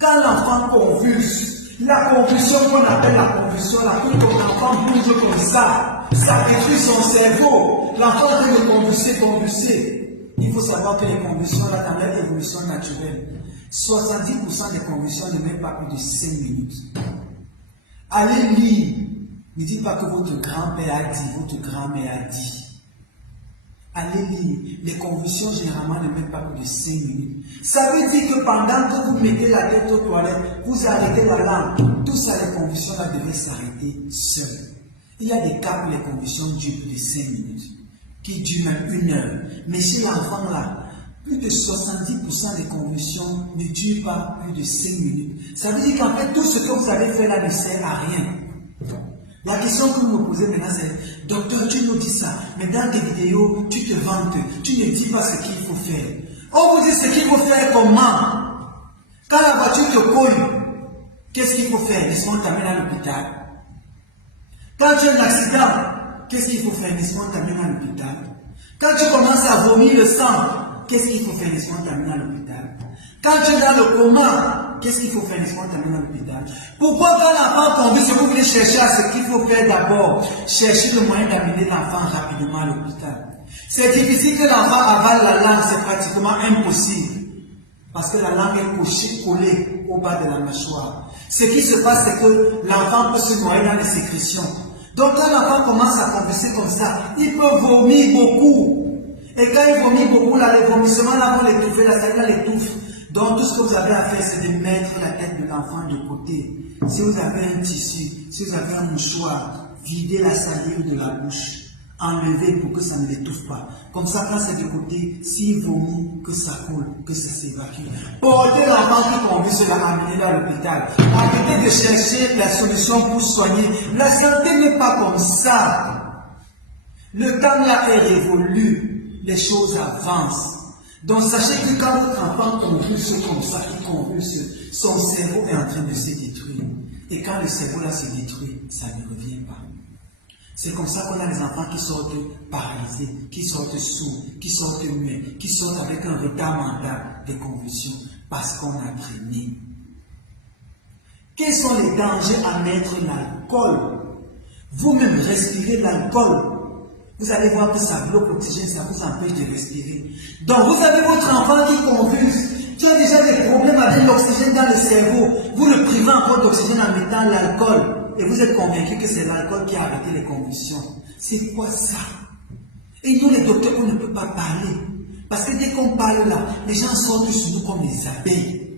Quand l'enfant convulse, la convulsion qu'on appelle la convulsion, la coup ton enfant bouge comme ça détruit son cerveau. L'enfant peut le convulser. Il faut savoir que les convulsions, là, dans leur évolution naturelle, 70% des convulsions ne mettent pas plus de 5 minutes. Allez lire. Ne dites pas que votre grand-père a dit, votre grand-mère a dit. Allez lire. Les convulsions, généralement, ne mettent pas plus de 5 minutes. Ça veut dire que pendant que vous mettez la tête aux toilettes, vous arrêtez la langue. Tout ça, les convulsions, là, devraient s'arrêter seules. Il y a des cas où les convulsions durent plus de 5 minutes, qui durent même 1 heure. Mais chez l'enfant, là, plus de 70% des convulsions ne durent pas plus de 5 minutes. Ça veut dire qu'en fait, tout ce que vous avez fait là ne sert à rien. La question que vous me posez maintenant, c'est, docteur, tu nous dis ça, mais dans tes vidéos, tu te vantes, tu ne dis pas ce qu'il faut faire. On vous dit ce qu'il faut faire comment? Quand la voiture te colle, qu'est-ce qu'il faut faire? Laisse-moi t'amener à l'hôpital. Quand tu as un accident, qu'est-ce qu'il faut faire? Laisse-moi t'amener à l'hôpital. Quand tu commences à vomir le sang, qu'est-ce qu'il faut faire? Laisse-moi t'amener à l'hôpital. Quand tu es dans le coma, qu'est-ce qu'il faut faire? Laisse-moi t'amener à l'hôpital. Pourquoi quand l'enfant conduit, vous voulez chercher à ce qu'il faut faire d'abord? Chercher le moyen d'amener l'enfant rapidement à l'hôpital. C'est difficile que l'enfant avale la langue, c'est pratiquement impossible. Parce que la langue est collée au bas de la mâchoire. Ce qui se passe, c'est que l'enfant peut se noyer dans les sécrétions. Donc quand l'enfant commence à converser comme ça, il peut vomir beaucoup. Et quand il vomit beaucoup, là, les vomissements là vont l'étouffer, la salle l'étouffe. Donc tout ce que vous avez à faire, c'est de mettre la tête de l'enfant de côté. Si vous avez un tissu, si vous avez un mouchoir, videz la salive de la bouche. Enlevez pour que ça ne l'étouffe pas. Comme ça, quand c'est de côté, s'il vomit, que ça coule, que ça s'évacue. Portez l'enfant qui conduit cela, amenez-le à l'hôpital. Arrêtez de chercher la solution pour soigner. La santé n'est pas comme ça. Le temps là est révolu. Les choses avancent. Donc sachez que quand votre enfant convulse comme ça, il convulse, son cerveau est en train de se détruire. Et quand le cerveau là se détruit, ça ne revient pas. C'est comme ça qu'on a les enfants qui sortent paralysés, qui sortent sourds, qui sortent muets, qui sortent avec un retard mental des convulsions, parce qu'on a traîné. Quels sont les dangers à mettre l'alcool? Vous-même respirez l'alcool. Vous allez voir que ça bloque l'oxygène, ça vous empêche de respirer. Donc vous avez votre enfant qui convulse, qui a déjà des problèmes avec l'oxygène dans le cerveau. Vous le privez encore d'oxygène en mettant l'alcool. Et vous êtes convaincu que c'est l'alcool qui a arrêté les convulsions. C'est quoi ça? Et nous les docteurs, on ne peut pas parler. Parce que dès qu'on parle là, les gens sortent sur nous comme des abeilles.